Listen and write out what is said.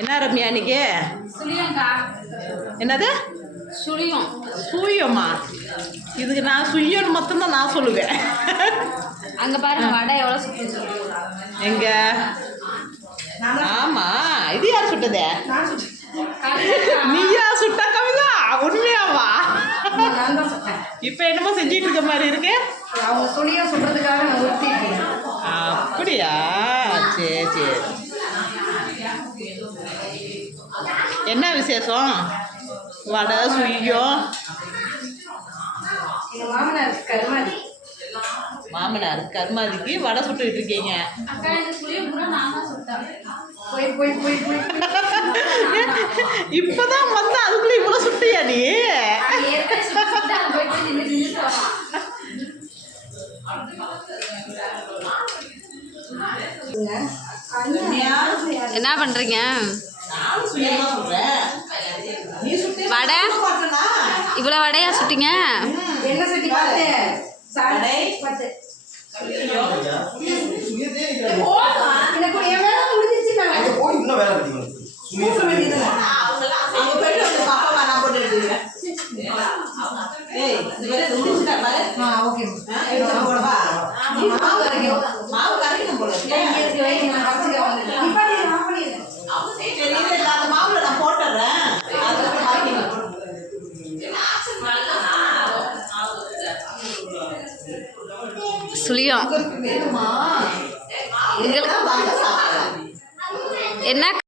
என்ன ரம்யா இன்னைக்கு? என்னது? சுழியம். சுழியமா? இதுக்கு நான் சுழியம்னு மட்டும்தான் நான் சொல்லுவேன். அங்கே பாருங்க வடை எவ்வளோ சுட்டு. எங்க? ஆமா, இது யார் சுட்டதே? நீயா சுட்டா கவிதா? உண்மையாவா? இப்ப என்னமோ செஞ்சிட்டு இருக்க மாதிரி இருக்கு. அவங்க சுழியம் சுடுறதுக்காக நான் ஊற்றிட்டேன். அப்படியா? சரி சரி. என்ன விசேஷம்? வடை சுழியம். எங்கள் மாமனார் கருமாதி. மாமனார் கருமாதிக்கு வடை சுட்டுக்கிட்டு இருக்கீங்க. இப்பதான் வந்து அதுக்குள்ள இவ்வளவு சுட்டியா நீ? என்ன பண்றீங்க? வடை இவ்வளோ வடையா சுட்டிங்க? என்ன சட்டி பார்த்து சுழியம் என்ன